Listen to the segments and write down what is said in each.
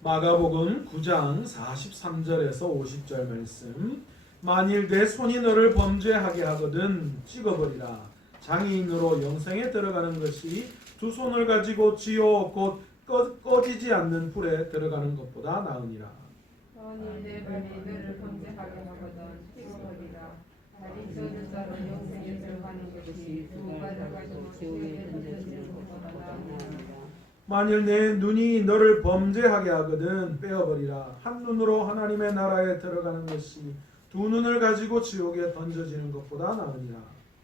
마가복음 9장 43절에서 50절 말씀. 만일 내 손이 너를 범죄하게 하거든 찍어버리라. 장애인으로 영생에 들어가는 것이 두 손을 가지고 지옥 곧 꺼지지 않는 불에 들어가는 것보다 나으니라. 만일 내 발이 너를 범죄하게 하거든 찍어버리라. 다리 저는 자로 영생에 들어가는 것이 두 발을 가지고 지옥에 던져지는 것보다 나으니라. 만일 내 눈이 너를 범죄하게 하거든 빼어버리라. 한 눈으로 하나님의 나라에 들어가는 것이 두 눈을 가지고 지옥에 던져지는 것보다 나으니라.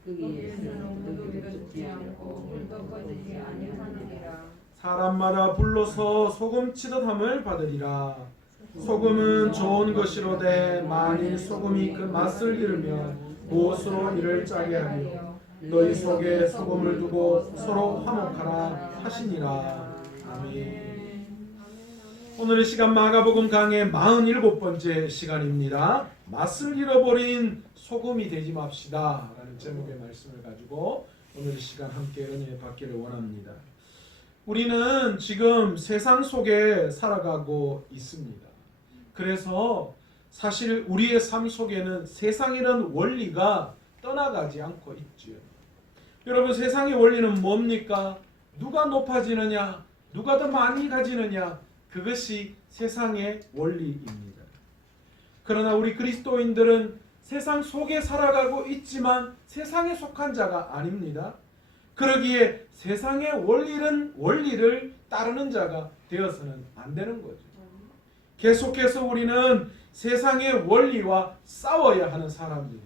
거기에서는 무덤도 죽지 않고 물도 꺼지지 아니하느니라. 사람마다 불로서 소금 치듯함을 받으리라. 소금은 좋은 것이로되 만일 소금이 그 맛을 잃으면 무엇으로 이를 짜게 하리요. 너희 속에 소금을 두고 서로 화목하라 하시니라. 아멘. 오늘의 시간 마가복음 강의 47번째 시간입니다. 맛을 잃어버린 소금이 되지 맙시다 라는 제목의 말씀을 가지고 오늘 시간 함께 은혜 받기를 원합니다. 우리는 지금 세상 속에 살아가고 있습니다. 그래서 사실 우리의 삶 속에는 세상이라는 원리가 떠나가지 않고 있지요. 여러분, 세상의 원리는 뭡니까? 누가 높아지느냐, 누가 더 많이 가지느냐, 그것이 세상의 원리입니다. 그러나 우리 그리스도인들은 세상 속에 살아가고 있지만 세상에 속한 자가 아닙니다. 그러기에 세상의 원리를 따르는 자가 되어서는 안 되는 거죠. 계속해서 우리는 세상의 원리와 싸워야 하는 사람들입니다.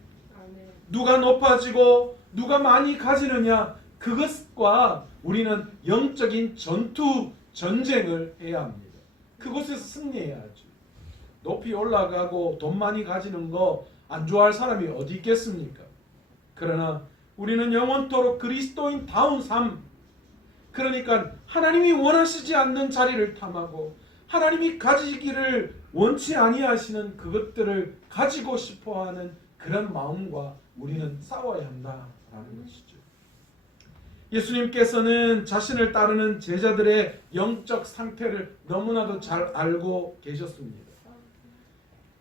누가 높아지고 누가 많이 가지느냐, 그것과 우리는 영적인 전쟁을 해야 합니다. 그곳에서 승리해야죠. 높이 올라가고 돈 많이 가지는 거 안 좋아할 사람이 어디 있겠습니까? 그러나 우리는 영원토록 그리스도인다운 삶, 그러니까 하나님이 원하시지 않는 자리를 탐하고 하나님이 가지기를 원치 아니하시는 그것들을 가지고 싶어하는 그런 마음과 우리는 싸워야 한다라는 것이죠. 예수님께서는 자신을 따르는 제자들의 영적 상태를 너무나도 잘 알고 계셨습니다.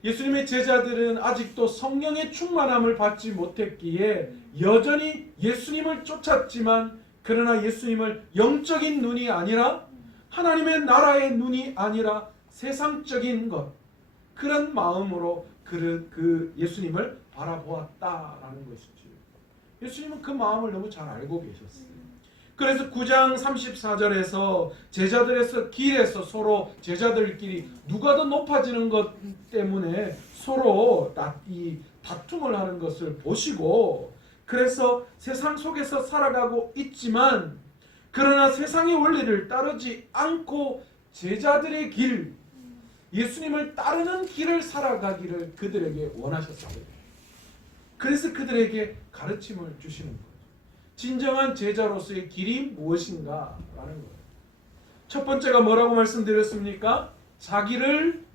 예수님의 제자들은 아직도 성령의 충만함을 받지 못했기에 여전히 예수님을 쫓았지만, 그러나 예수님을 영적인 눈이 아니라 하나님의 나라의 눈이 아니라 세상적인 것, 그런 마음으로 그 예수님을 바라보았다라는 것이죠. 예수님은 그 마음을 너무 잘 알고 계셨어요. 그래서 9장 34절에서 제자들에서 길에서 서로 제자들끼리 누가 더 높아지는 것 때문에 서로 이 다툼을 하는 것을 보시고, 그래서 세상 속에서 살아가고 있지만 그러나 세상의 원리를 따르지 않고 제자들의 길, 예수님을 따르는 길을 살아가기를 그들에게 원하셨어요. 그래서 그들에게 가르침을 주시는 거예요. 진정한 제자로서의 길이 무엇인가 라는 거예요. 첫 번째가 뭐라고 말씀드렸습니까? 자기를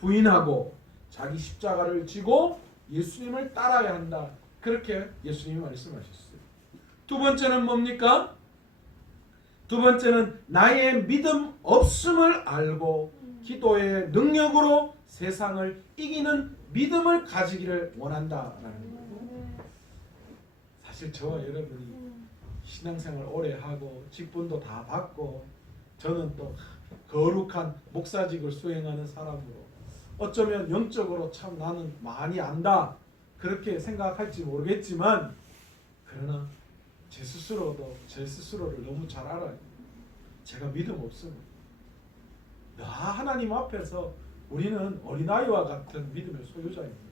부인하고 자기 십자가를 지고 예수님을 따라야 한다. 그렇게 예수님이 말씀하셨어요. 두 번째는 뭡니까? 두 번째는 나의 믿음 없음을 알고 기도의 능력으로 세상을 이기는 믿음을 가지기를 원한다라는 거예요. 사실 저와 여러분이 신앙생활 오래 하고 직분도 다 받고 저는 또 거룩한 목사직을 수행하는 사람으로 어쩌면 영적으로 참 나는 많이 안다 그렇게 생각할지 모르겠지만, 그러나 제 스스로도 제 스스로를 너무 잘 알아요. 제가 믿음 없습니다. 나 하나님 앞에서 우리는 어린아이와 같은 믿음의 소유자입니다.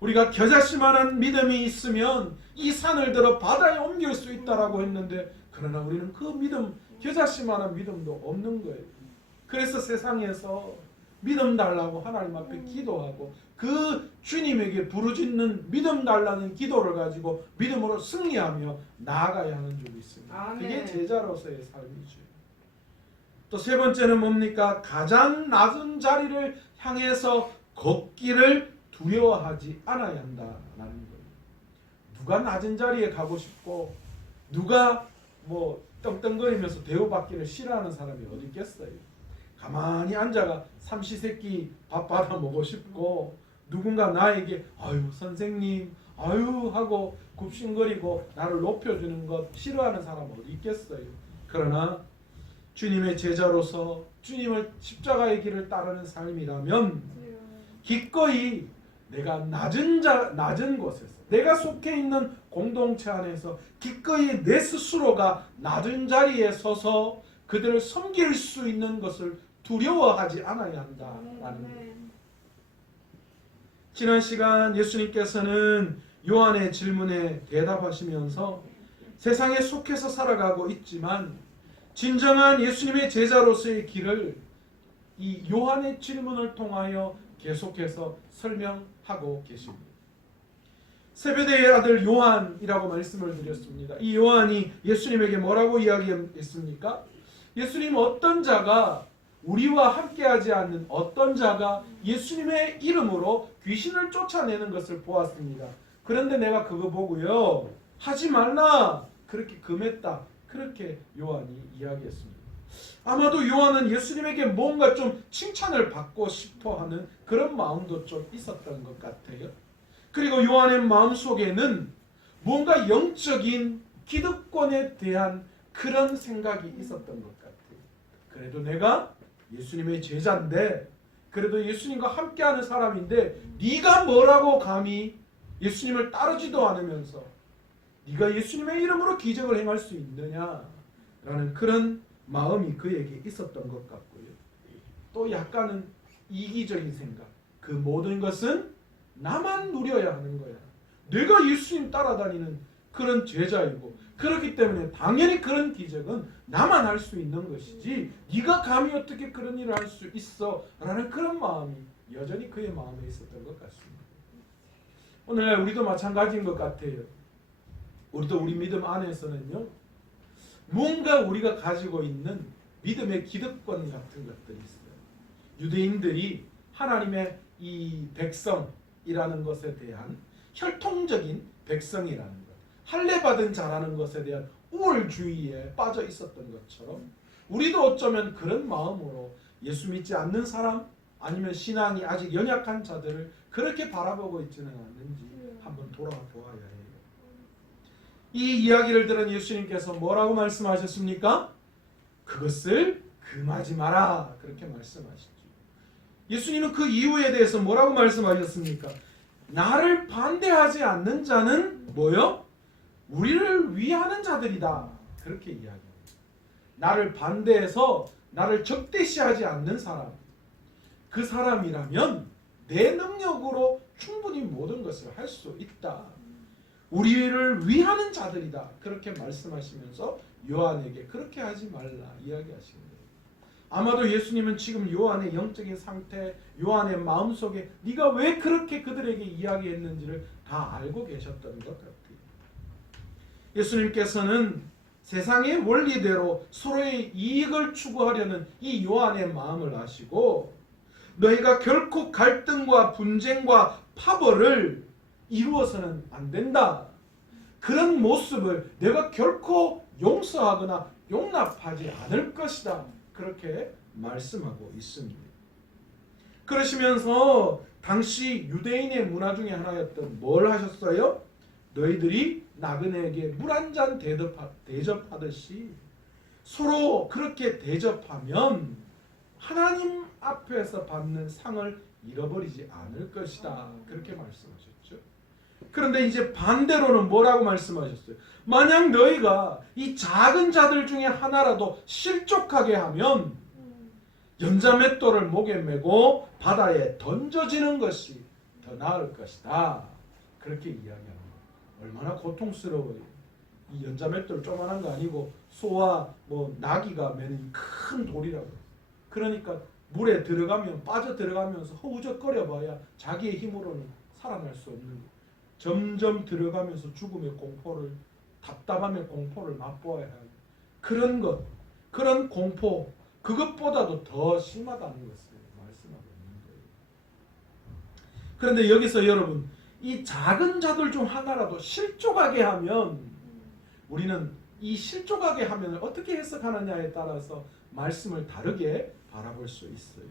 우리가 겨자씨만한 믿음이 있으면 이 산을 들어 바다에 옮길 수 있다라고 했는데, 그러나 우리는 그 믿음, 겨자씨만한 믿음도 없는 거예요. 그래서 세상에서 믿음 달라고 하나님 앞에 기도하고 그 주님에게 부르짖는 믿음 달라는 기도를 가지고 믿음으로 승리하며 나아가야 하는 줄이 있습니다. 아멘. 그게 제자로서의 삶이죠. 또 세 번째는 뭡니까? 가장 낮은 자리를 향해서 걷기를 두려워하지 않아야 한다라는 거예요. 누가 낮은 자리에 가고 싶고 누가 뭐 떵떵거리면서 대우받기를 싫어하는 사람이 어디 있겠어요? 가만히 앉아가 삼시세끼 밥 받아 먹고 싶고, 누군가 나에게 아유 선생님 아유 하고 굽신거리고 나를 높여주는 것 싫어하는 사람 어디 있겠어요. 그러나 주님의 제자로서 주님을 십자가의 길을 따르는 삶이라면 기꺼이 내가 낮은 곳에서, 내가 속해 있는 공동체 안에서 기꺼이 내 스스로가 낮은 자리에 서서 그들을 섬길 수 있는 것을 두려워하지 않아야 한다라는 거예요. 지난 시간 예수님께서는 요한의 질문에 대답하시면서 세상에 속해서 살아가고 있지만 진정한 예수님의 제자로서의 길을 이 요한의 질문을 통하여 계속해서 설명하고 계십니다. 세베대의 아들 요한이라고 말씀을 드렸습니다. 이 요한이 예수님에게 뭐라고 이야기했습니까? 예수님 어떤 자가 우리와 함께하지 않는 어떤 자가 예수님의 이름으로 귀신을 쫓아내는 것을 보았습니다. 그런데 내가 그거 보고요 하지 말라 그렇게 금했다. 그렇게 요한이 이야기했습니다. 아마도 요한은 예수님에게 뭔가 좀 칭찬을 받고 싶어하는 그런 마음도 좀 있었던 것 같아요. 그리고 요한의 마음속에는 뭔가 영적인 기득권에 대한 그런 생각이 있었던 것 같아요. 그래도 내가 예수님의 제자인데, 그래도 예수님과 함께하는 사람인데 네가 뭐라고 감히 예수님을 따르지도 않으면서 네가 예수님의 이름으로 기적을 행할 수 있느냐라는 그런 마음이 그에게 있었던 것 같고요. 또 약간은 이기적인 생각. 그 모든 것은 나만 누려야 하는 거야. 내가 예수님 따라다니는 그런 제자이고, 그렇기 때문에 당연히 그런 기적은 나만 할 수 있는 것이지 네가 감히 어떻게 그런 일을 할 수 있어? 라는 그런 마음이 여전히 그의 마음에 있었던 것 같습니다. 오늘날 우리도 마찬가지인 것 같아요. 우리도 우리 믿음 안에서는요 뭔가 우리가 가지고 있는 믿음의 기득권 같은 것들이 있어요. 유대인들이 하나님의 이 백성이라는 것에 대한 혈통적인 백성이라는 것, 할례받은 자라는 것에 대한 우월주의에 빠져 있었던 것처럼 우리도 어쩌면 그런 마음으로 예수 믿지 않는 사람 아니면 신앙이 아직 연약한 자들을 그렇게 바라보고 있지는 않는지 한번 돌아보아야 해요. 이 이야기를 들은 예수님께서 뭐라고 말씀하셨습니까? 그것을 금하지 마라 그렇게 말씀하시죠. 예수님은 그 이유에 대해서 뭐라고 말씀하셨습니까? 나를 반대하지 않는 자는 뭐요? 우리를 위하는 자들이다 그렇게 이야기합니다. 나를 반대해서 나를 적대시하지 않는 사람, 그 사람이라면 내 능력으로 충분히 모든 것을 할 수 있다. 우리를 위하는 자들이다 그렇게 말씀하시면서 요한에게 그렇게 하지 말라 이야기하신 거예요. 아마도 예수님은 지금 요한의 영적인 상태, 요한의 마음속에 네가 왜 그렇게 그들에게 이야기했는지를 다 알고 계셨던 것 같아요. 예수님께서는 세상의 원리대로 서로의 이익을 추구하려는 이 요한의 마음을 아시고 너희가 결코 갈등과 분쟁과 파벌을 이루어서는 안 된다. 그런 모습을 내가 결코 용서하거나 용납하지 않을 것이다. 그렇게 말씀하고 있습니다. 그러시면서 당시 유대인의 문화 중에 하나였던 뭘 하셨어요? 너희들이 나그네에게 물 한 잔 대접하듯이 서로 그렇게 대접하면 하나님 앞에서 받는 상을 잃어버리지 않을 것이다. 그렇게 말씀하셨죠. 그런데 이제 반대로는 뭐라고 말씀하셨어요? 만약 너희가 이 작은 자들 중에 하나라도 실족하게 하면 연자맷돌을 목에 메고 바다에 던져지는 것이 더 나을 것이다. 그렇게 이야기합니다. 얼마나 고통스러워요. 이 연자맷돌 조그만한 거 아니고 소와 나귀가 매는 큰 돌이라고. 그러니까 물에 들어가면 빠져 들어가면서 허우적거려 봐야 자기의 힘으로는 살아날 수 없는 거예요. 점점 들어가면서 죽음의 공포를, 답답함의 공포를 맛보아야 해요. 그런 것, 그런 공포, 그것보다도 더 심하다는 것을 말씀하고 있는 거예요. 그런데 여기서 여러분, 이 작은 자들 중 하나라도 실족하게 하면, 우리는 이 실족하게 하면 어떻게 해석하느냐에 따라서 말씀을 다르게 바라볼 수 있어요.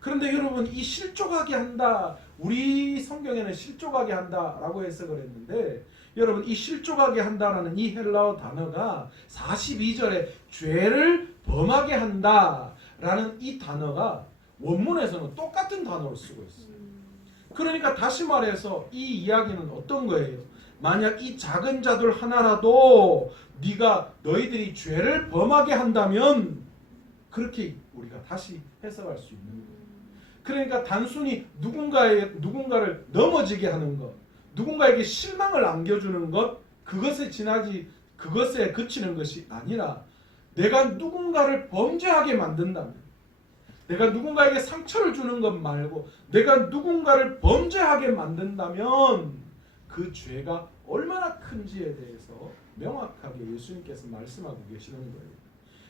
그런데 여러분, 이 실족하게 한다, 우리 성경에는 실족하게 한다라고 해석을 했는데, 여러분, 이 실족하게 한다라는 이 헬라어 단어가 42절에 죄를 범하게 한다라는 이 단어가 원문에서는 똑같은 단어로 쓰고 있어요. 그러니까 다시 말해서 이 이야기는 어떤 거예요? 만약 이 작은 자들 하나라도 너희들이 죄를 범하게 한다면, 그렇게 우리가 다시 해석할 수 있는 거예요. 그러니까 단순히 누군가를 넘어지게 하는 것, 누군가에게 실망을 안겨주는 것, 그것에 그치는 것이 아니라, 내가 누군가를 범죄하게 만든다면, 내가 누군가에게 상처를 주는 것 말고 내가 누군가를 범죄하게 만든다면 그 죄가 얼마나 큰지에 대해서 명확하게 예수님께서 말씀하고 계시는 거예요.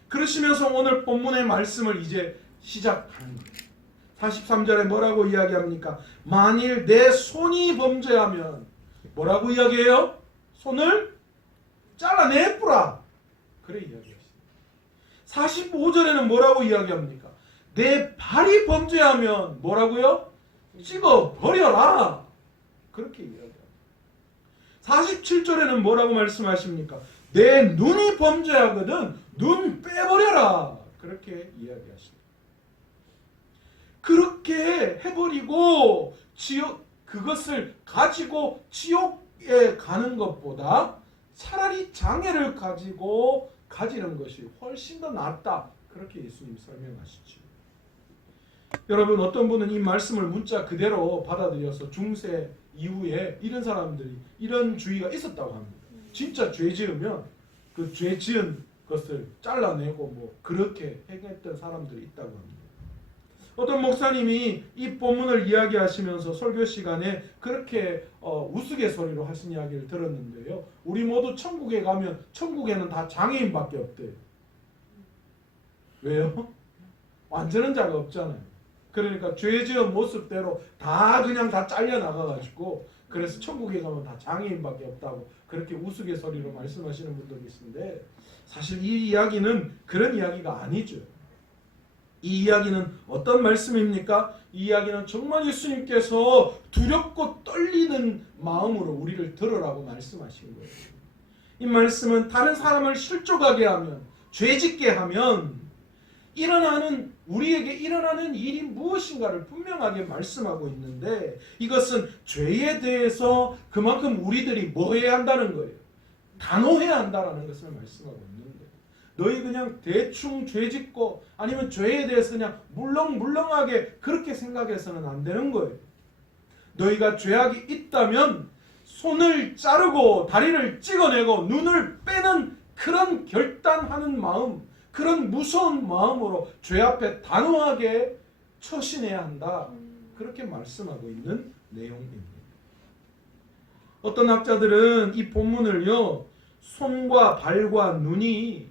그러시면서 오늘 본문의 말씀을 이제 시작하는 거예요. 43절에 뭐라고 이야기합니까? 만일 내 손이 범죄하면 뭐라고 이야기해요? 손을 잘라내뿌라. 그래 이야기하시죠. 45절에는 뭐라고 이야기합니까? 내 발이 범죄하면 뭐라고요? 찍어버려라. 그렇게 이야기합니다. 47절에는 뭐라고 말씀하십니까? 내 눈이 범죄하거든 눈 빼버려라. 그렇게 이야기하십니다. 그렇게 해버리고 그것을 가지고 지옥에 가는 것보다 차라리 장애를 가지고 가지는 것이 훨씬 더 낫다. 그렇게 예수님 설명하시죠. 여러분, 어떤 분은 이 말씀을 문자 그대로 받아들여서 중세 이후에 이런 사람들이 이런 주의가 있었다고 합니다. 진짜 죄 지으면 그 죄 지은 것을 잘라내고 뭐 그렇게 행했던 사람들이 있다고 합니다. 어떤 목사님이 이 본문을 이야기하시면서 설교 시간에 그렇게 우스갯소리로 하신 이야기를 들었는데요. 우리 모두 천국에 가면 천국에는 다 장애인밖에 없대요. 왜요? 완전한 자가 없잖아요. 그러니까 죄 지은 모습대로 그냥 다 잘려나가가지고 그래서 천국에 가면 다 장애인밖에 없다고 그렇게 우스갯소리로 말씀하시는 분도 계신데, 사실 이 이야기는 그런 이야기가 아니죠. 이 이야기는 어떤 말씀입니까? 이 이야기는 정말 예수님께서 두렵고 떨리는 마음으로 우리를 들으라고 말씀하신 거예요. 이 말씀은 다른 사람을 실족하게 하면, 죄짓게 하면 우리에게 일어나는 일이 무엇인가를 분명하게 말씀하고 있는데, 이것은 죄에 대해서 그만큼 우리들이 뭐 해야 한다는 거예요? 단호해야 한다는 것을 말씀하고 있는 거예요. 너희 그냥 대충 죄짓고 아니면 죄에 대해서 그냥 물렁물렁하게 그렇게 생각해서는 안 되는 거예요. 너희가 죄악이 있다면 손을 자르고 다리를 찍어내고 눈을 빼는 그런 결단하는 마음, 그런 무서운 마음으로 죄 앞에 단호하게 처신해야 한다. 그렇게 말씀하고 있는 내용입니다. 어떤 학자들은 이 본문을요, 손과 발과 눈이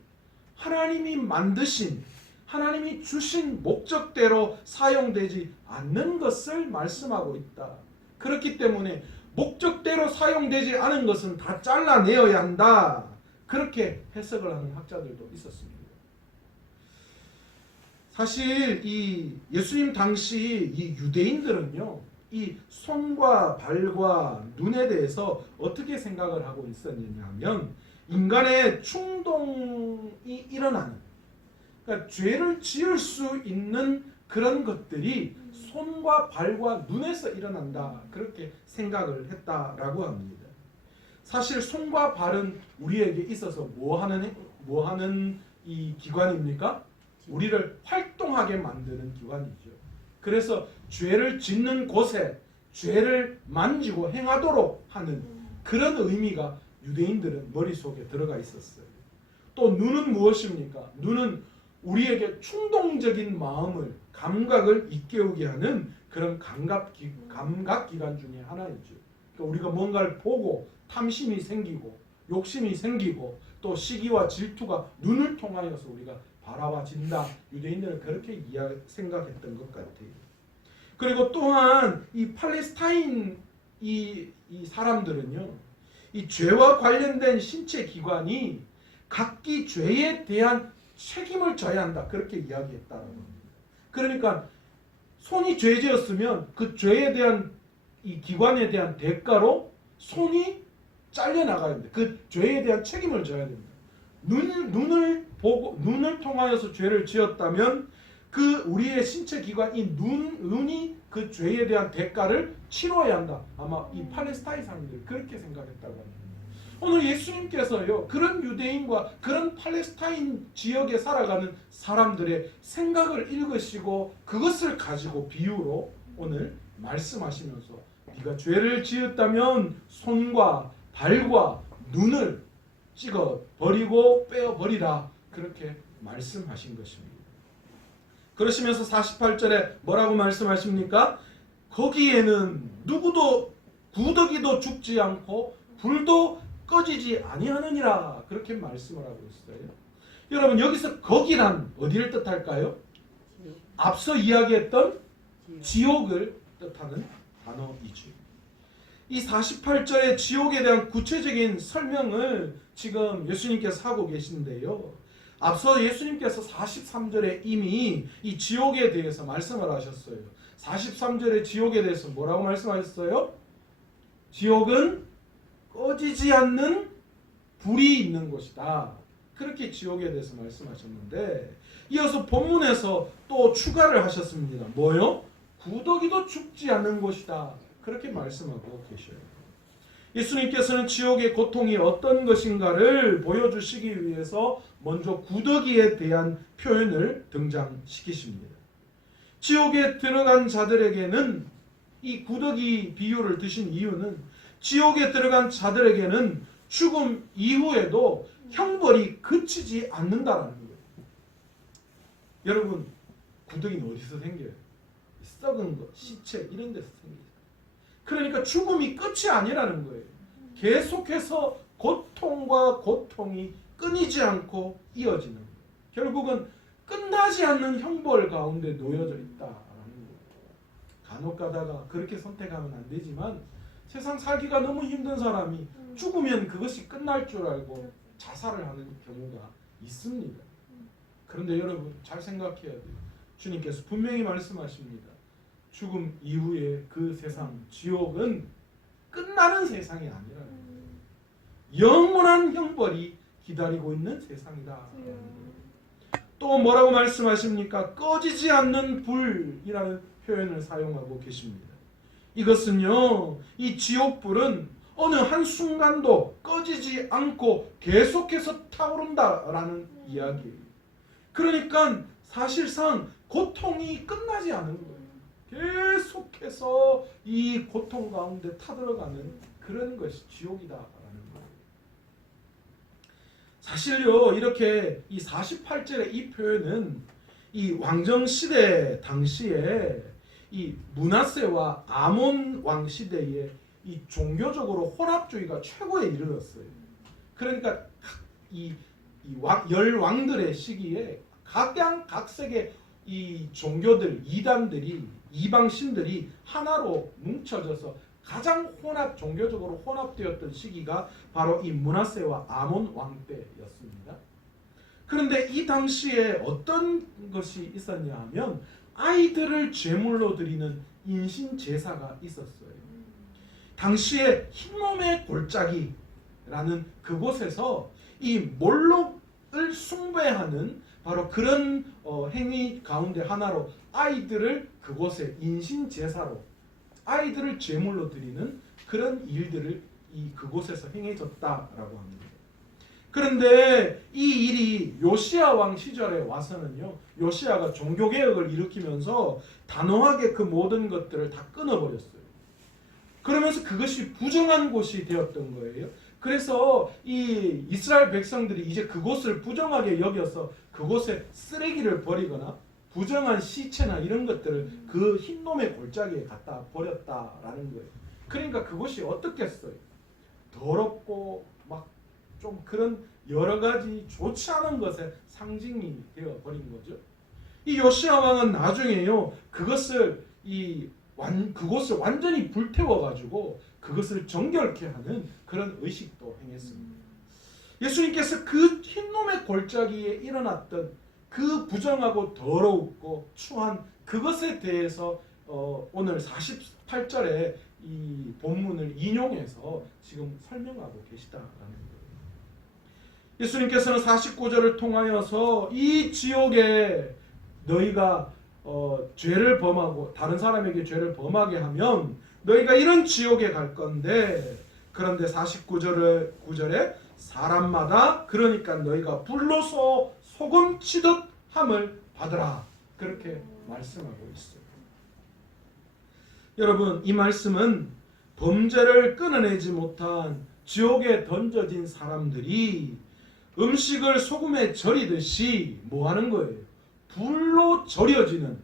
하나님이 만드신, 하나님이 주신 목적대로 사용되지 않는 것을 말씀하고 있다. 그렇기 때문에 목적대로 사용되지 않은 것은 다 잘라내어야 한다. 그렇게 해석을 하는 학자들도 있었습니다. 사실 이 예수님 당시 이 유대인들은요, 이 손과 발과 눈에 대해서 어떻게 생각을 하고 있었느냐면, 인간의 충동이 일어나는, 그러니까 죄를 지을 수 있는 그런 것들이 손과 발과 눈에서 일어난다. 그렇게 생각을 했다라고 합니다. 사실 손과 발은 우리에게 있어서 뭐 하는 이 기관입니까? 우리를 활동하게 만드는 기관이죠. 그래서 죄를 짓는 곳에 죄를 만지고 행하도록 하는 그런 의미가 유대인들은 머릿속에 들어가 있었어요. 또 눈은 무엇입니까? 눈은 우리에게 충동적인 마음을, 감각을 일깨우게 하는 그런 감각기관 중에 하나이죠. 그러니까 우리가 뭔가를 보고 탐심이 생기고 욕심이 생기고 또 시기와 질투가 눈을 통하여서 우리가 바라봐진다. 유대인들은 그렇게 생각했던 것 같아요. 그리고 또한 이 팔레스타인 이 사람들은요, 이 죄와 관련된 신체 기관이 각기 죄에 대한 책임을 져야 한다. 그렇게 이야기했다라고 합니다. 그러니까 손이 죄지었으면 그 죄에 대한 이 기관에 대한 대가로 손이 잘려 나가야 됩니다. 그 죄에 대한 책임을 져야 됩니다. 눈을 통하여서 죄를 지었다면 그 우리의 신체 기관인 눈이 그 죄에 대한 대가를 치러야 한다. 아마 이 팔레스타인 사람들이 그렇게 생각했다고 합니다. 오늘 예수님께서요, 그런 유대인과 그런 팔레스타인 지역에 살아가는 사람들의 생각을 읽으시고 그것을 가지고 비유로 오늘 말씀하시면서 네가 죄를 지었다면 손과 발과 눈을 찍어 버리고 빼어 버리라, 그렇게 말씀하신 것입니다. 그러시면서 48절에 뭐라고 말씀하십니까? 거기에는 누구도 구더기도 죽지 않고 불도 꺼지지 아니하느니라, 그렇게 말씀을 하고 있어요. 여러분, 여기서 거기란 어디를 뜻할까요? 앞서 이야기했던 지옥을 뜻하는 단어이죠. 이 48절의 지옥에 대한 구체적인 설명을 지금 예수님께서 하고 계신데요, 앞서 예수님께서 43절에 이미 이 지옥에 대해서 말씀을 하셨어요. 43절의 지옥에 대해서 뭐라고 말씀하셨어요? 지옥은 꺼지지 않는 불이 있는 곳이다, 그렇게 지옥에 대해서 말씀하셨는데, 이어서 본문에서 또 추가를 하셨습니다. 뭐요? 구더기도 죽지 않는 곳이다, 그렇게 말씀하고 계셔요. 예수님께서는 지옥의 고통이 어떤 것인가를 보여주시기 위해서 먼저 구더기에 대한 표현을 등장시키십니다. 지옥에 들어간 자들에게는, 이 구더기 비유를 드신 이유는 지옥에 들어간 자들에게는 죽음 이후에도 형벌이 그치지 않는다라는 거예요. 여러분, 구더기는 어디서 생겨요? 썩은 것, 시체 이런 데서 생겨요. 그러니까 죽음이 끝이 아니라는 거예요. 계속해서 고통과 고통이 끊이지 않고 이어지는 거예요. 결국은 끝나지 않는 형벌 가운데 놓여져 있다라는 거예요. 간혹 가다가 그렇게 선택하면 안 되지만, 세상 살기가 너무 힘든 사람이 죽으면 그것이 끝날 줄 알고 자살을 하는 경우가 있습니다. 그런데 여러분, 잘 생각해야 돼요. 주님께서 분명히 말씀하십니다. 죽음 이후에 그 세상, 지옥은 끝나는 세상이 아니라는 거예요. 영원한 형벌이 기다리고 있는 세상이다. 또 뭐라고 말씀하십니까? 꺼지지 않는 불이라는 표현을 사용하고 계십니다. 이것은요, 이 지옥불은 어느 한순간도 꺼지지 않고 계속해서 타오른다라는 이야기예요. 그러니까 사실상 고통이 끝나지 않은 거예요. 계속해서 이 고통 가운데 타들어가는 그런 것이 지옥이다라는 거예요. 사실요, 이렇게 이 48절의 이 표현은 이 왕정시대 당시에 이 므낫세와 아몬 왕 시대에 이 종교적으로 혼합주의가 최고에 이르렀어요. 그러니까 열 왕들의 시기에 각양각색의 이 종교들, 이단들이, 이방신들이 하나로 뭉쳐져서 가장 종교적으로 혼합되었던 시기가 바로 이 므낫세와 아몬 왕 때였습니다. 그런데 이 당시에 어떤 것이 있었냐 하면 아이들을 제물로 드리는 인신 제사가 있었어요. 당시에 흰몸의 골짜기라는 그곳에서 이 몰록을 숭배하는 바로 그런 행위 가운데 하나로 아이들을 그곳에 인신 제사로, 아이들을 제물로 드리는 그런 일들을 그곳에서 행해졌다라고 합니다. 그런데 이 일이 요시야 왕 시절에 와서는요, 요시야가 종교개혁을 일으키면서 단호하게 그 모든 것들을 다 끊어버렸어요. 그러면서 그것이 부정한 곳이 되었던 거예요. 그래서 이 이스라엘 백성들이 이제 그곳을 부정하게 여겨서 그곳에 쓰레기를 버리거나 부정한 시체나 이런 것들을 그 흰놈의 골짜기에 갖다 버렸다라는 거예요. 그러니까 그곳이 어떻겠어요? 더럽고 막 좀 그런 여러 가지 좋지 않은 것의 상징이 되어 버린 거죠. 이 요시야 왕은 나중에요, 그곳을 완전히 불태워 가지고 그것을 정결케 하는 그런 의식도 행했습니다. 예수님께서 그 흰놈의 골짜기에 일어났던 그 부정하고 더럽고 추한 그것에 대해서 오늘 48절에 이 본문을 인용해서 지금 설명하고 계시다라는 거예요. 예수님께서는 49절을 통하여서 이 지옥에 너희가 죄를 범하고 다른 사람에게 죄를 범하게 하면 너희가 이런 지옥에 갈 건데, 그런데 49절에 사람마다 그러니까 너희가 불로소 소금 치듯 함을 받으라, 그렇게 말씀하고 있어요. 여러분, 이 말씀은 범죄를 끊어내지 못한 지옥에 던져진 사람들이 음식을 소금에 절이듯이 뭐 하는 거예요? 불로 절여지는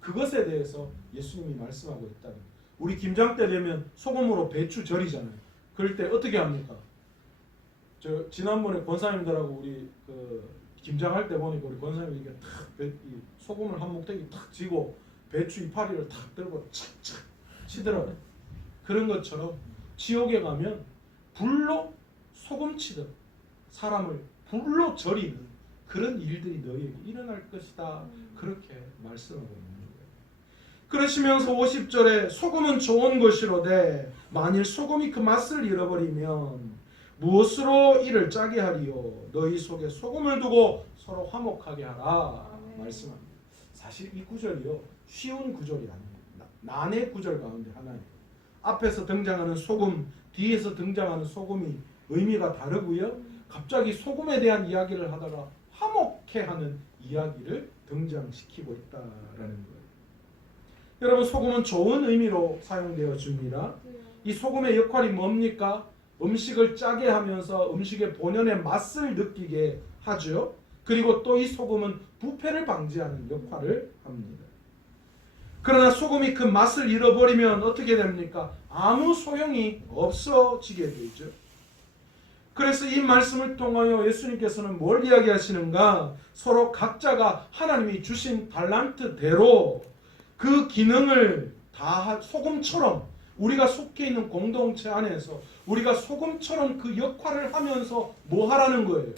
그것에 대해서 예수님이 말씀하고 있다는 거예요. 우리 김장 때 되면 소금으로 배추 절이잖아요. 그럴 때 어떻게 합니까? 저 지난번에 권사님들하고 우리 김장할 때 보니까 우리 권사님이 이게 탁 소금을 한 뭉텅이 탁 쥐고 배추 이파리를 탁 들고 착착 치더라고요. 그런 것처럼 지옥에 가면 불로 소금 치듯 사람을 불로 절이는 그런 일들이 너희에게 일어날 것이다, 그렇게 말씀하고 있는 거예요. 그러시면서 50절에 소금은 좋은 것이로되 만일 소금이 그 맛을 잃어버리면 무엇으로 이를 짜게 하리요? 너희 속에 소금을 두고 서로 화목하게 하라, 말씀합니다. 사실 이 구절이요, 쉬운 구절이 아닙니다. 난해 구절 가운데 하나예요. 앞에서 등장하는 소금, 뒤에서 등장하는 소금이 의미가 다르고요. 갑자기 소금에 대한 이야기를 하다가 화목해하는 이야기를 등장시키고 있다라는 거예요. 여러분, 소금은 좋은 의미로 사용되어 줍니다. 이 소금의 역할이 뭡니까? 음식을 짜게 하면서 음식의 본연의 맛을 느끼게 하죠. 그리고 또 이 소금은 부패를 방지하는 역할을 합니다. 그러나 소금이 그 맛을 잃어버리면 어떻게 됩니까? 아무 소용이 없어지게 되죠. 그래서 이 말씀을 통하여 예수님께서는 뭘 이야기하시는가? 서로 각자가 하나님이 주신 달란트대로 그 기능을 다 소금처럼 우리가 속해 있는 공동체 안에서 우리가 소금처럼 그 역할을 하면서 뭐 하라는 거예요?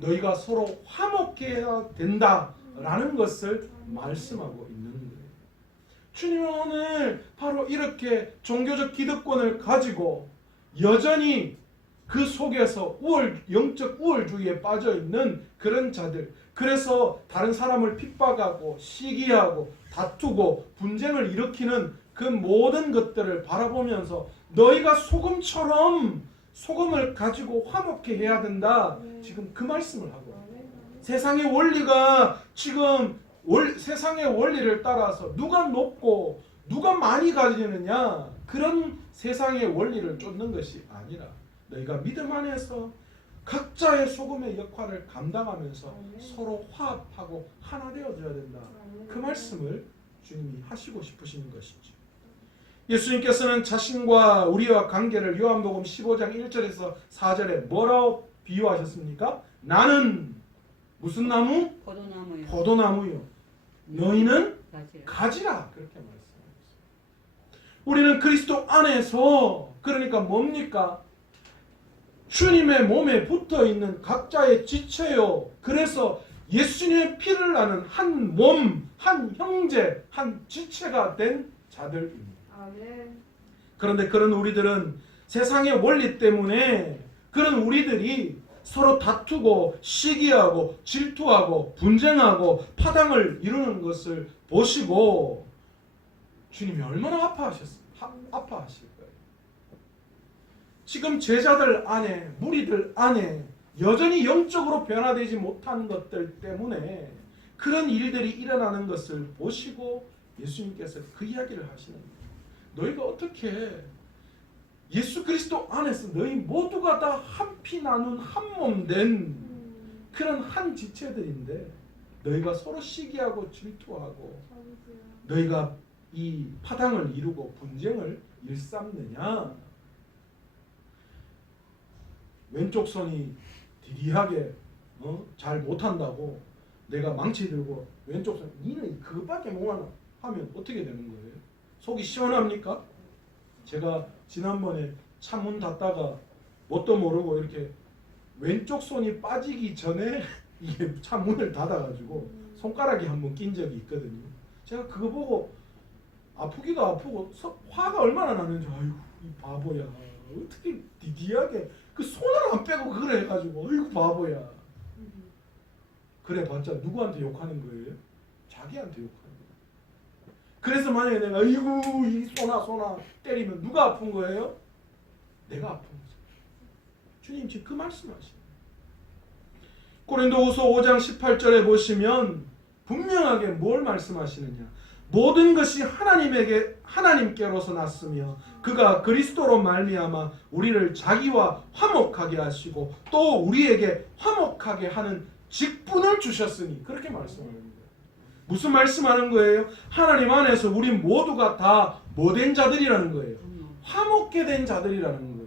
너희가 서로 화목해야 된다라는 것을 말씀하고 있는 거예요. 주님은 오늘 바로 이렇게 종교적 기득권을 가지고 여전히 그 속에서 영적 우월주의에 빠져있는 그런 자들, 그래서 다른 사람을 핍박하고 시기하고 다투고 분쟁을 일으키는 그 모든 것들을 바라보면서 너희가 소금처럼 소금을 가지고 화목해 해야 된다, 지금 그 말씀을 하고, 세상의 원리가 지금 세상의 원리를 따라서 누가 높고 누가 많이 가지느냐, 그런 세상의 원리를 쫓는 것이 아니라 너희가 믿음 안에서 각자의 소금의 역할을 감당하면서 서로 화합하고 하나 되어져야 된다, 그 말씀을 주님이 하시고 싶으시는 것이죠. 예수님께서는 자신과 우리와 관계를 요한복음 15장 1절에서 4절에 뭐라고 비유하셨습니까? 나는 무슨 나무? 포도나무요. 포도나무요. 너희는 가지라, 그렇게 말씀하셨습니다. 우리는 그리스도 안에서, 그러니까 뭡니까? 주님의 몸에 붙어있는 각자의 지체요. 그래서 예수님의 피를 나는 한 몸, 한 형제, 한 지체가 된 자들입니다. 그런데 그런 우리들은 세상의 원리 때문에 그런 우리들이 서로 다투고 시기하고 질투하고 분쟁하고 파당을 이루는 것을 보시고 주님이 얼마나 아파하실 거예요. 지금 제자들 안에, 무리들 안에 여전히 영적으로 변화되지 못한 것들 때문에 그런 일들이 일어나는 것을 보시고 예수님께서 그 이야기를 하시는 거예요. 너희가 어떻게 예수 그리스도 안에서 너희 모두가 다 한 피 나눈 한 몸 된 그런 한 지체들인데 너희가 서로 시기하고 질투하고 너희가 이 파당을 이루고 분쟁을 일삼느냐? 왼쪽 손이 디디하게 잘 못한다고 내가 망치 들고 왼쪽 손 니는 그것밖에 못하나 하면 어떻게 되는 거예요? 속이 시원합니까? 제가 지난번에 차 문 닫다가 뭣도 모르고 이렇게 왼쪽 손이 빠지기 전에 이게 차 문을 닫아가지고 손가락이 한번 낀 적이 있거든요. 제가 그거 보고 아프기도 아프고 화가 얼마나 나는지 아이고 이 바보야 어떻게 디디하게 그 손을 안 빼고 그걸 해가지고 아이고 바보야. 그래봤자 누구한테 욕하는 거예요? 자기한테 욕하는 거예요. 그래서 만약에 내가 아이고 이 소나 때리면 누가 아픈 거예요? 내가 아픈 거죠. 주님 지금 그 말씀하시는 고린도후서 5장 18절에 보시면 분명하게 뭘 말씀하시느냐. 모든 것이 하나님께로서 났으며 그가 그리스도로 말미암아 우리를 자기와 화목하게 하시고 또 우리에게 화목하게 하는 직분을 주셨으니 그렇게 말씀합니다. 무슨 말씀하는 거예요? 하나님 안에서 우리 모두가 다 뭐된 자들이라는 거예요. 화목게 된 자들이라는 거예요.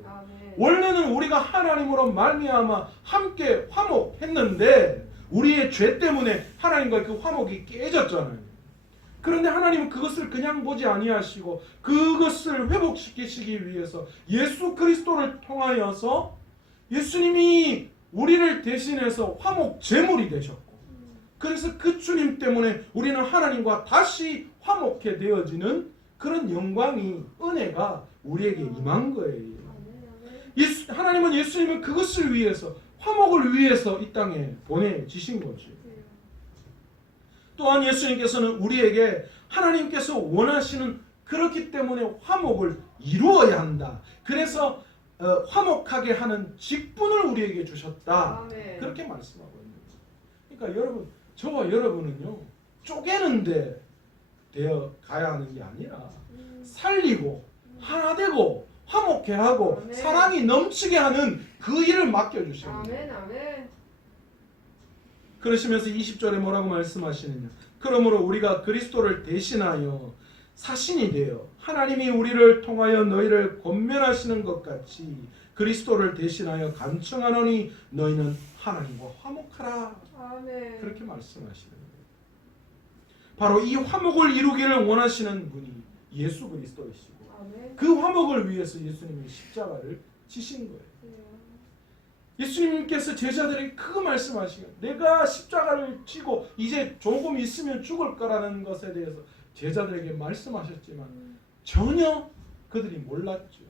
원래는 우리가 하나님으로 말미암아 함께 화목했는데 우리의 죄 때문에 하나님과 그 화목이 깨졌잖아요. 그런데 하나님은 그것을 그냥 보지 아니하시고 그것을 회복시키시기 위해서 예수 그리스도를 통하여서 예수님이 우리를 대신해서 화목 제물이 되셨고 그래서 그 주님 때문에 우리는 하나님과 다시 화목해 되어지는 그런 영광이 은혜가 우리에게 임한 거예요. 하나님은 예수님은 그것을 위해서 화목을 위해서 이 땅에 보내주신 거죠. 또한 예수님께서는 우리에게 하나님께서 원하시는 그렇기 때문에 화목을 이루어야 한다. 그래서 화목하게 하는 직분을 우리에게 주셨다. 아멘. 그렇게 말씀하고 있는 거예요. 그러니까 여러분, 저와 여러분은요 쪼개는데 되어 가야 하는 게 아니라 살리고 하나 되고 화목해 하고 아멘. 사랑이 넘치게 하는 그 일을 맡겨주시는 거예요. 아멘. 그러시면서 20절에 뭐라고 말씀하시느냐. 그러므로 우리가 그리스도를 대신하여 사신이 되어 하나님이 우리를 통하여 너희를 권면하시는 것 같이 그리스도를 대신하여 간청하노니 너희는 하나님과 화목하라. 아멘. 그렇게 말씀하시는 거예요. 바로 이 화목을 이루기를 원하시는 분이 예수 그리스도이시고 아멘. 그 화목을 위해서 예수님이 십자가를 지신 거예요. 예수님께서 제자들에게 그 말씀하시고 내가 십자가를 지고 이제 조금 있으면 죽을 거라는 것에 대해서 제자들에게 말씀하셨지만 전혀 그들이 몰랐죠.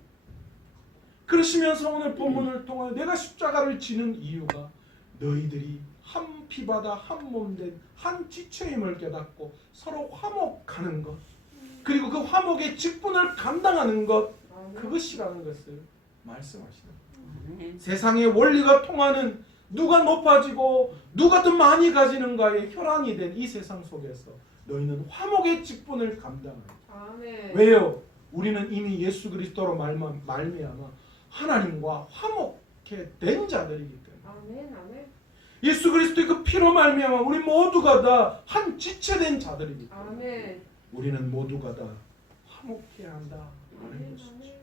그러시면서 오늘 본문을 통하여 내가 십자가를 지는 이유가 너희들이 한 피바다 한 몸된 한 지체임을 깨닫고 서로 화목하는 것 그리고 그 화목의 직분을 감당하는 것 그것이라는 것을 말씀하시는 거예요. 세상의 원리가 통하는 누가 높아지고 누가 더 많이 가지는가의 혈안이 된 이 세상 속에서 너희는 화목의 직분을 감당하라. 아멘. 왜요? 우리는 이미 예수 그리스도로 말미암아 하나님과 화목해 된 자들이기 때문에 아멘. 예수 그리스도의 그 피로 말미암아 우리 모두가 다 한 지체된 자들이기 때문에 아멘. 우리는 모두가 다 화목해야 한다 하는 것이죠.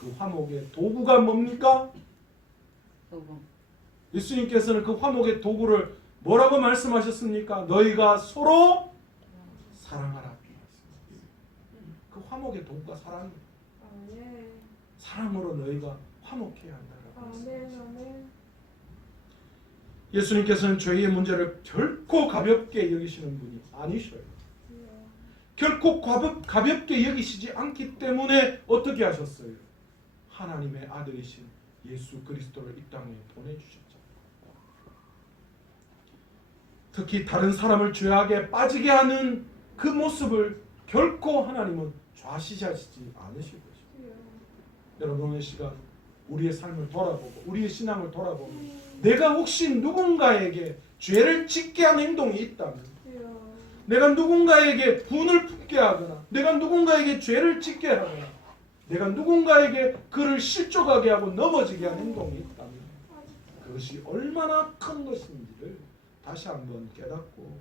그 화목의 도구가 뭡니까? 예수님께서는 그 화목의 도구를 뭐라고 말씀하셨습니까? 너희가 서로 사랑하라. 그 화목의 도구가 사랑입니다. 사랑으로 너희가 화목해야 한다라고 말씀하셨습니다. 예수님께서는 죄의 문제를 결코 가볍게 여기시는 분이 아니셔요. 결코 가볍게 여기시지 않기 때문에 어떻게 하셨어요? 하나님의 아들이신 예수 그리스도를 이 땅에 보내주셨죠. 특히 다른 사람을 죄악에 빠지게 하는 그 모습을 결코 하나님은 좌시하시지 않으실 것입니다. 여러분 오늘 시간 우리의 삶을 돌아보고 우리의 신앙을 돌아보고 내가 혹시 누군가에게 죄를 짓게 한 행동이 있다면 내가 누군가에게 분을 품게 하거나 내가 누군가에게 죄를 짓게 하거나 내가 누군가에게 그를 실족하게 하고 넘어지게 한 행동이 있다면 그것이 얼마나 큰 것인지를 다시 한번 깨닫고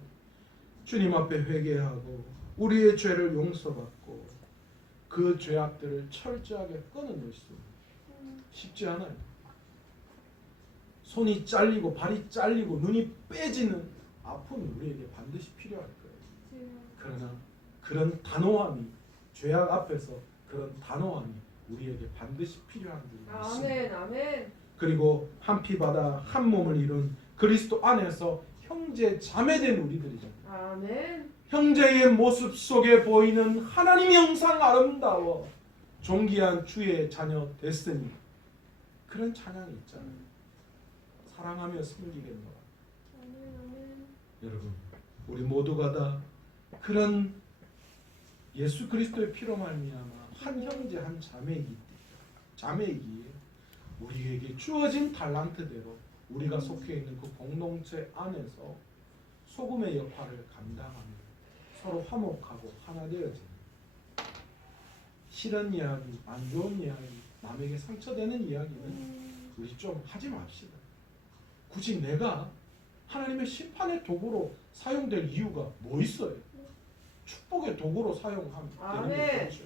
주님 앞에 회개하고 우리의 죄를 용서받고 그 죄악들을 철저하게 끄는 것이 쉽지 않아요. 손이 잘리고 발이 잘리고 눈이 빼지는 아픔이 우리에게 반드시 필요할 거예요. 그러나 그런 단호함이 죄악 앞에서 그런 단호함이 우리에게 반드시 필요한 줄을 믿습니다. 아멘. 그리고 한 피바다 한 몸을 이룬 그리스도 안에서 형제 자매된 우리들이잖아요. 아멘. 형제의 모습 속에 보이는 하나님의 형상 아름다워 존귀한 주의 자녀 됐으니 그런 찬양이 있잖아요. 사랑하며 섬기겠노라. 아멘. 여러분 우리 모두가 다 그런 예수 그리스도의 피로 말미암아 한 형제 한 자매이기에 우리에게 주어진 달란트대로 우리가 속해 있는 그 공동체 안에서 소금의 역할을 감당하며 서로 화목하고 하나 되어지는 싫은 이야기, 안 좋은 이야기, 남에게 상처되는 이야기는 우리 좀 하지 맙시다. 굳이 내가 하나님의 심판의 도구로 사용될 이유가 뭐 있어요? 축복의 도구로 사용하면 되는 거죠.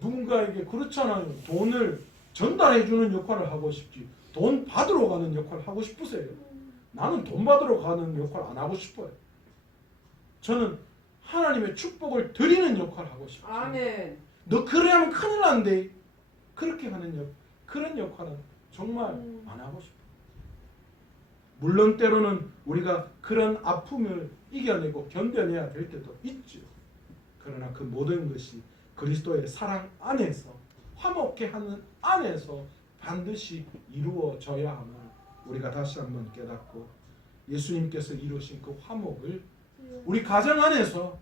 누군가에게 그렇잖아요. 돈을 전달해 주는 역할을 하고 싶지 돈 받으러 가는 역할을 하고 싶으세요? 나는 돈 받으러 가는 역할 안 하고 싶어요. 저는 하나님의 축복을 드리는 역할을 하고 싶어요. 아멘. 너 그래 하면 큰일 난대. 그렇게 하는 그런 역할은 정말 안 하고 싶어요. 물론 때로는 우리가 그런 아픔을 이겨내고 견뎌내야 될 때도 있죠. 그러나 그 모든 것이 그리스도의 사랑 안에서 화목케 하는 안에서 반드시 이루어져야 함을 우리가 다시 한번 깨닫고 예수님께서 이루신 그 화목을 우리 가정 안에서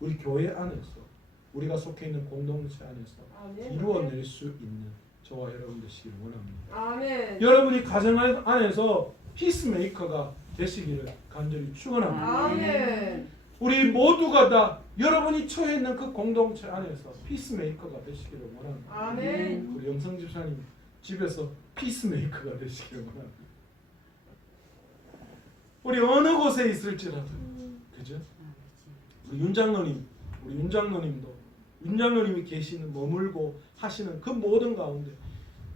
우리 교회 안에서 우리가 속해 있는 공동체 안에서 아멘. 이루어낼 수 있는 저와 여러분 되시기를 원합니다. 아멘. 여러분이 가정 안에서 피스메이커가 되시기를 간절히 축원합니다. 아멘. 우리 모두가 다 여러분이 처해 있는 그 공동체 안에서 피스메이커가 되시기를 원합니다. 아멘. 우리 영성 집사님 집에서 피스메이커가 되시기를 원합니다. 우리 어느 곳에 있을지라도 그죠? 우리 윤장로님도 윤장로님이 계시는 머물고 하시는 그 모든 가운데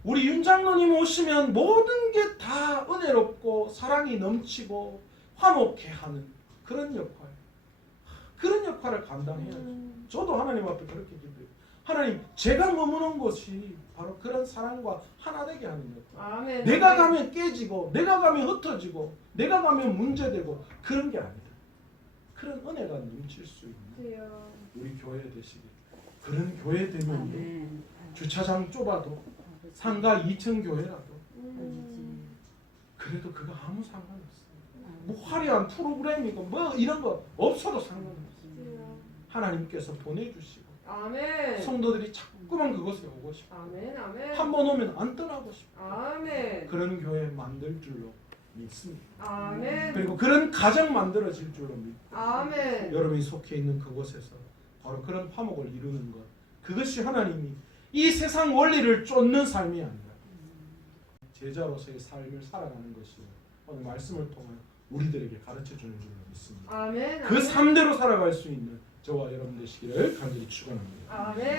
우리 윤장로님 오시면 모든 게 다 은혜롭고 사랑이 넘치고 화목해 하는 그런 역할을 감당해야죠. 저도 하나님 앞에 그렇게 기도해요. 하나님 제가 머무는 곳이 바로 그런 사랑과 하나 되게 하는 역할. 아멘. 내가 가면 깨지고 내가 가면 흩어지고 내가 가면 문제되고 그런 게 아니다. 그런 은혜가 넘칠 수 있는 우리 교회 되시길. 그런 교회 되면 주차장 좁아도 상가 2층 교회라도 그래도 그거 아무 상관없어요. 뭐 화려한 프로그램이고 뭐 이런 거 없어도 상관없어요. 하나님께서 보내주시고 아멘. 성도들이 자꾸만 그곳에 오고 싶어. 아멘. 아멘. 한 번 오면 안 떠나고 싶어. 아멘. 그런 교회 만들 줄로 믿습니다. 아멘. 그리고 그런 가정 만들어질 줄로 믿고 아멘. 여러분이 속해 있는 그곳에서 바로 그런 화목을 이루는 것, 그것이 하나님이 이 세상 원리를 쫓는 삶이 아니라 제자로서의 삶을 살아가는 것이 오늘 말씀을 통해 우리들에게 가르쳐 주는 줄로 믿습니다. 아멘. 그 삶대로 살아갈 수 있는 저와 여러분 되시기를 간절히 축원합니다. 아멘.